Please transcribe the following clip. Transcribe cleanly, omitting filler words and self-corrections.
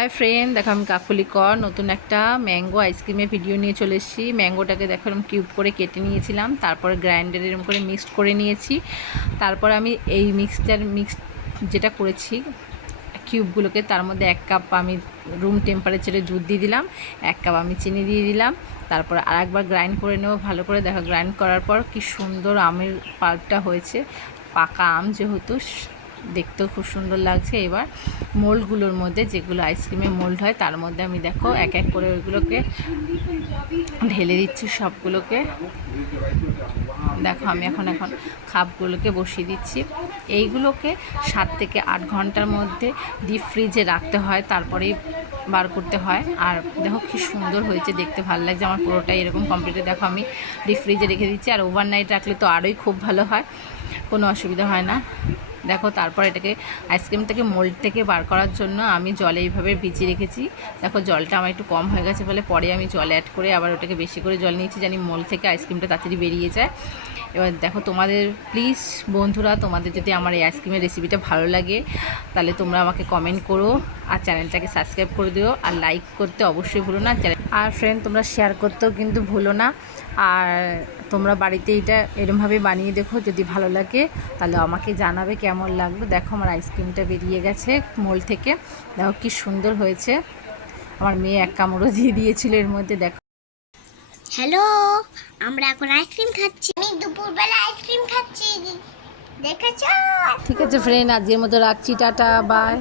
Hi friend, দেখো আমি কাকলি কর নতুন একটা ম্যাঙ্গো আইসক্রিমের ভিডিও নিয়ে চলে এসেছি। ম্যাঙ্গোটাকে দেখো এরকম কিউব করে কেটে নিয়েছিলাম, তারপরে গ্রাইন্ডারে এরকম করে মিক্সড করে নিয়েছি। তারপর আমি এই মিক্স যেটা করেছি কিউবগুলোকে, তার মধ্যে 1 কাপ আমি রুম টেম্পারেচারে দুধ দিয়ে দিলাম, 1 কাপ আমি চিনি দিয়ে দিলাম। তারপর আরেকবার গ্রাইন্ড করে নেব ভালো করে। দেখো গ্রাইন্ড করার পর কি সুন্দর আমের পাল্পটা হয়েছে, পাকা আম যেহেতু দেখতেও খুব সুন্দর লাগছে। এবার মোল্ডগুলোর মধ্যে, যেগুলো আইসক্রিমের মোল্ড হয়, তার মধ্যে আমি দেখো এক এক করে ওইগুলোকে ঢেলে দিচ্ছি সবগুলোকে। দেখো আমি এখন খাপগুলোকে বসিয়ে দিচ্ছি। এইগুলোকে 7 থেকে 8 ঘন্টার মধ্যে ডিপ ফ্রিজে রাখতে হয়, তারপরেই বার করতে হয়। আর দেখো কি সুন্দর হয়েছে, দেখতে ভালো লাগছে। আমার পুরোটাই এরকম কমপ্লিটে দেখো আমি ডিপ ফ্রিজে রেখে দিচ্ছি। আর ওভারনাইট রাখলে তো আরোই খুব ভালো হয়, কোনো অসুবিধা হয় না। দেখো তারপর এটাকে আইসক্রিম থেকে মোল্ড থেকে বার করার জন্য আমি জলে এইভাবে ভিজিয়ে রেখেছি। দেখো জলটা আমার একটু কম হয়ে গেছে বলে পরে আমি জল অ্যাড করে আবার ওটাকে বেশি করে জল নিয়েছি, জানি মোল্ড থেকে আইসক্রিমটা তাড়াতাড়ি বেরিয়ে যায়। এবার দেখো তোমাদের প্লিজ বন্ধুরা, তোমাদের যদি আমার এই আইসক্রিমের রেসিপিটা ভালো লাগে তাহলে তোমরা আমাকে কমেন্ট করো, আর চ্যানেলটাকে সাবস্ক্রাইব করে দিও, আর লাইক করতে অবশ্যই ভুলো না। আর ফ্রেন্ড, তোমরা শেয়ার করতেও কিন্তু ভুলো না। আর তোমরা বাড়িতে এটা এরমভাবে বানিয়ে দেখো, যদি ভালো লাগে তাহলে আমাকে জানাবে কেমন লাগলো। দেখো আমার আইসক্রিমটা বেরিয়ে গেছে মোল্ড থেকে, দেখো কি সুন্দর হয়েছে। আমার মেয়ে 1 কামড়ও দিয়ে দিয়েছিল এর মধ্যে। দেখো হ্যালো, আমরা এখন আইসক্রিম খাচ্ছি। আমি দুপুরবেলা আইসক্রিম খাচ্ছি, দেখেছো? ঠিক আছে ফ্রেন্ড, আজকের মতো রাখছি, টাটা বাই।